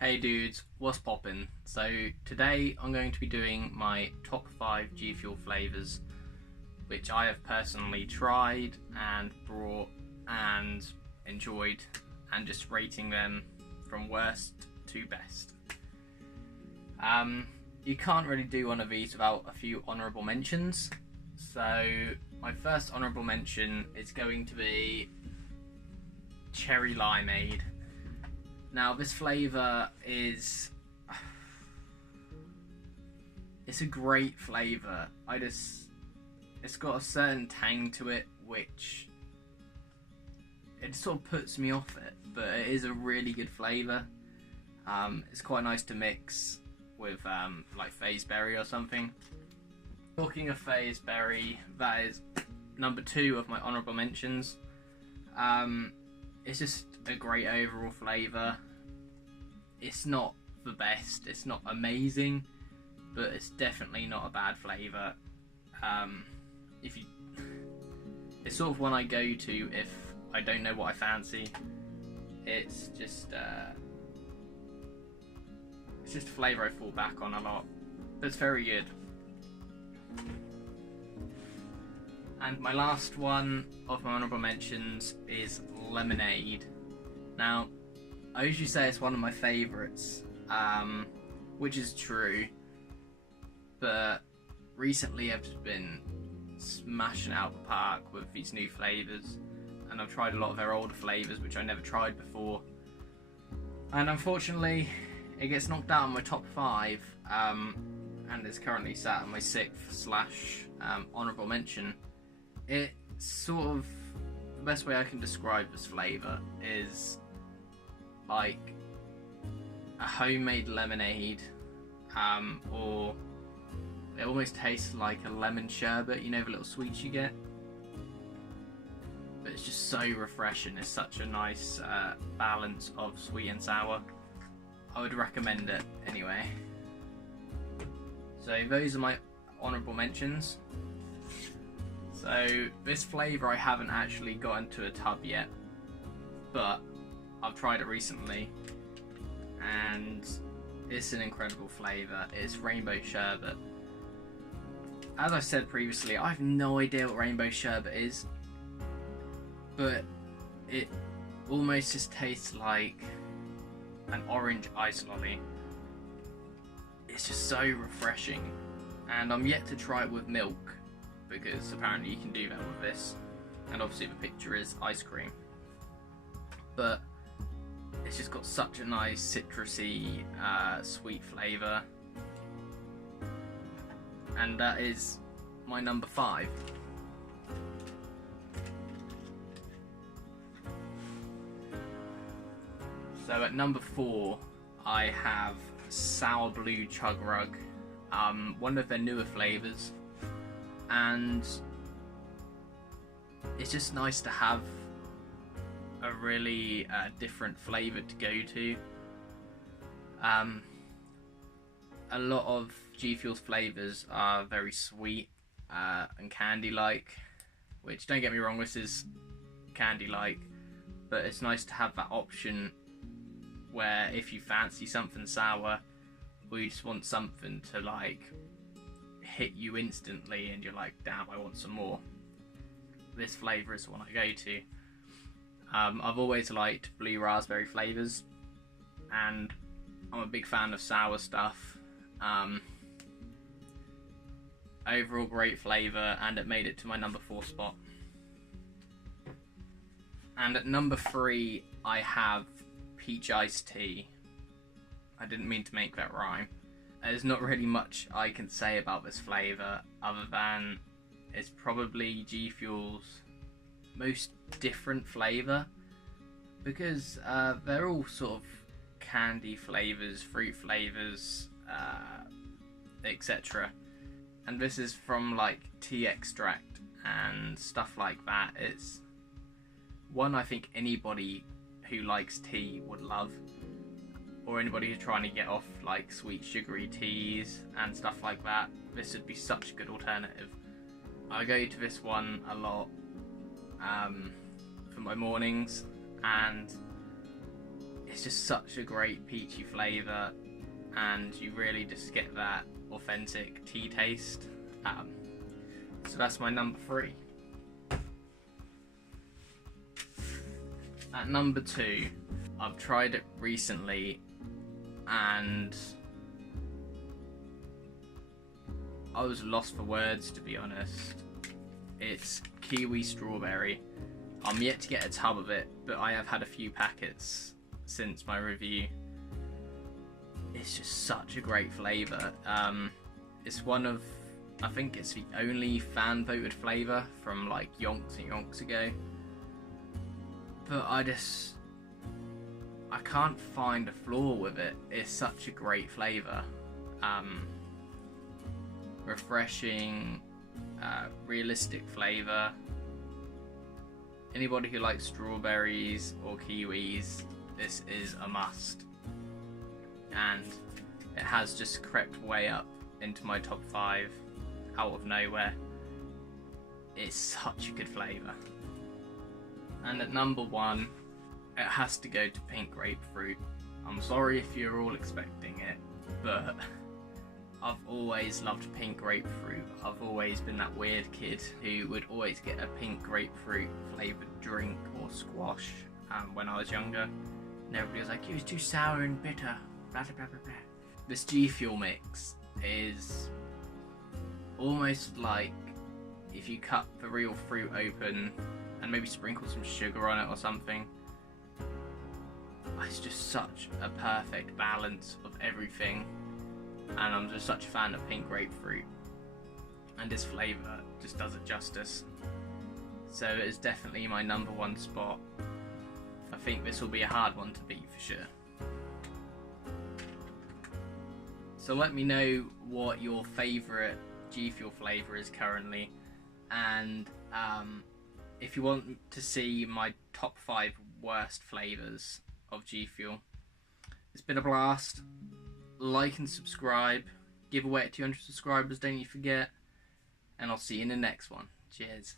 Hey dudes, what's poppin'? So today I'm going to be doing my top 5 Gfuel flavours which I have personally tried and brought and enjoyed, and just rating them from worst to best. You can't really do one of these without a few honourable mentions. So my first honourable mention is going to be Cherry Limeade. Now this flavour is... it's a great flavour. It's got a certain tang to it which it sort of puts me off it, but it is a really good flavour. It's quite nice to mix with like phase berry or something. Talking of phase berry, that is number 2 of my honourable mentions. It's just a great overall flavour. It's not the best, it's not amazing, but it's definitely not a bad flavour. It's sort of one I go to if I don't know what I fancy. It's just a flavour I fall back on a lot, but it's very good. And my last one of my honourable mentions is Lemonade. Now, I usually say it's one of my favourites, which is true, but recently I've just been smashing out the park with these new flavours, and I've tried a lot of their older flavours which I never tried before, and unfortunately it gets knocked out of my top 5, and it's currently sat on my 6th / honourable mention. It's sort of, the best way I can describe this flavour is like a homemade lemonade, or it almost tastes like a lemon sherbet, you know, the little sweets you get, but it's just so refreshing. It's such a nice balance of sweet and sour. I would recommend it anyway. So those are my honourable mentions. So this flavour I haven't actually got into a tub yet, but I've tried it recently and it's an incredible flavour. It's rainbow sherbet. As I said previously, I have no idea what rainbow sherbet is, but it almost just tastes like an orange ice lolly. It's just so refreshing, and I'm yet to try it with milk, because apparently you can do that with this, and obviously the picture is ice cream, but it's just got such a nice citrusy sweet flavour, and that is my number 5. So at number 4 I have Sour Blue Chug, one of their newer flavours, and it's just nice to have a really different flavour to go to. A lot of Gfuel's flavours are very sweet and candy-like, which, don't get me wrong, this is candy-like, but it's nice to have that option where if you fancy something sour, or you just want something to like hit you instantly and you're like, damn, I want some more, this flavour is the one I go to. I've always liked blue raspberry flavours, and I'm a big fan of sour stuff. Overall great flavour, and it made it to my number 4 spot. And at number 3 I have Peach Iced Tea. I didn't mean to make that rhyme. There's not really much I can say about this flavour other than it's probably Gfuel's most different flavour, because they're all sort of candy flavours, fruit flavours, etc. And this is from like tea extract and stuff like that. It's one I think anybody who likes tea would love, or anybody who's trying to get off like sweet sugary teas and stuff like that. This would be such a good alternative. I go to this one a lot for my mornings, and it's just such a great peachy flavour, and you really just get that authentic tea taste. So that's my number 3. At number 2, I've tried it recently and I was lost for words, to be honest. It's Kiwi Strawberry. I'm yet to get a tub of it, but I have had a few packets since my review. It's just such a great flavour. It's one of, I think it's the only fan voted flavour from like yonks and yonks ago. But I can't find a flaw with it. It's such a great flavour. Refreshing, realistic flavour. Anybody who likes strawberries or kiwis, this is a must. And it has just crept way up into my top 5 out of nowhere. It's such a good flavour. And at number 1, it has to go to pink grapefruit. I'm sorry if you're all expecting it, but I've always loved pink grapefruit. I've always been that weird kid who would always get a pink grapefruit flavoured drink or squash when I was younger. And everybody was like, it was too sour and bitter, blah blah blah blah. This Gfuel mix is almost like if you cut the real fruit open and maybe sprinkle some sugar on it or something. It's just such a perfect balance of everything, and I'm just such a fan of pink grapefruit, and this flavour just does it justice. So it is definitely my number 1 spot. I think this will be a hard one to beat for sure. So let me know what your favourite Gfuel flavour is currently, and if you want to see my top 5 worst flavours of Gfuel. It's been a blast. Like and subscribe. Give away at 200 subscribers, don't you forget. And I'll see you in the next one. Cheers.